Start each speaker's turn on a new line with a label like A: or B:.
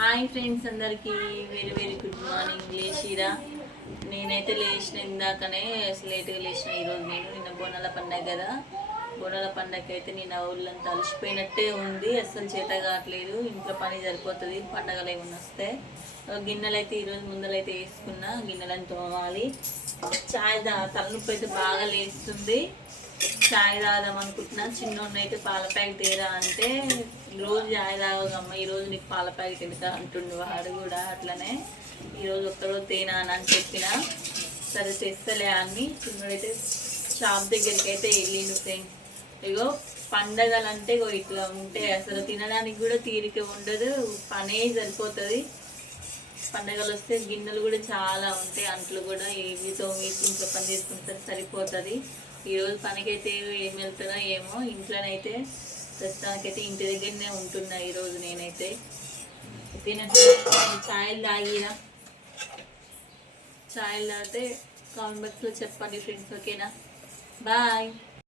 A: Hi friends అందరికీ very very good morning లేచిరా? నేనైతే లేచిన ఇందాకనే లేట్గా లేచిన ఈరోజు నేను. నిన్న బోనాల పండగ కదా. బోనాల పండగకి అయితే నేను ఆ ఊళ్ళంతా అలసిపోయినట్టే ఉంది. అస్సలు చేత కావట్లేదు. ఇంట్లో పని సరిపోతుంది. పండగలు ఏమన్నా వస్తే. గిన్నెలు అయితే ఈరోజు ముందలైతే వేసుకున్నా. గిన్నెలను తోమాలి. చాయ్ దా తలనొప్పి అయితే బాగా లేస్తుంది. చాయ్ తాగదాం అనుకుంటున్నా. చిన్నోడిని అయితే పాల ప్యాకెట్ తీరా అంటే రోజు చాయ్ తాగమ్మా ఈ రోజు నీకు పాల ప్యాకెట్ ఎందుకు అంటుండు? వాడు కూడా అట్లనే ఈరోజు ఒక్కరోజు తేనా అని చెప్పిన సరే తెస్తలే అని చిన్నడైతే షాప్ దగ్గరికి అయితే వెళ్ళిండు ఫ్రెండ్స్. ఇగో పండగలంటే ఇగో ఇట్లా ఉంటే అసలు తినడానికి కూడా తీరిక ఉండదు పనే సరిపోతుంది. పండగలు వస్తే గిన్నెలు కూడా చాలా ఉంటాయి అంట్లు కూడా ఏవితో ఇంట్లో పని చేసుకుంటారు సరిపోతుంది. ఈరోజు పనికైతే ఏం వెళ్తుందో ఏమో ఇంట్లోనైతే ప్రస్తుతానికైతే ఇంటి దగ్గరనే ఉంటున్నా ఈరోజు నేనైతే. తినట్టు ఛాయలు తాగినా ఛాయలు తాగితే కామెంట్ బాక్స్లో చెప్పండి ఫ్రెండ్స్ ఓకేనా? బాయ్.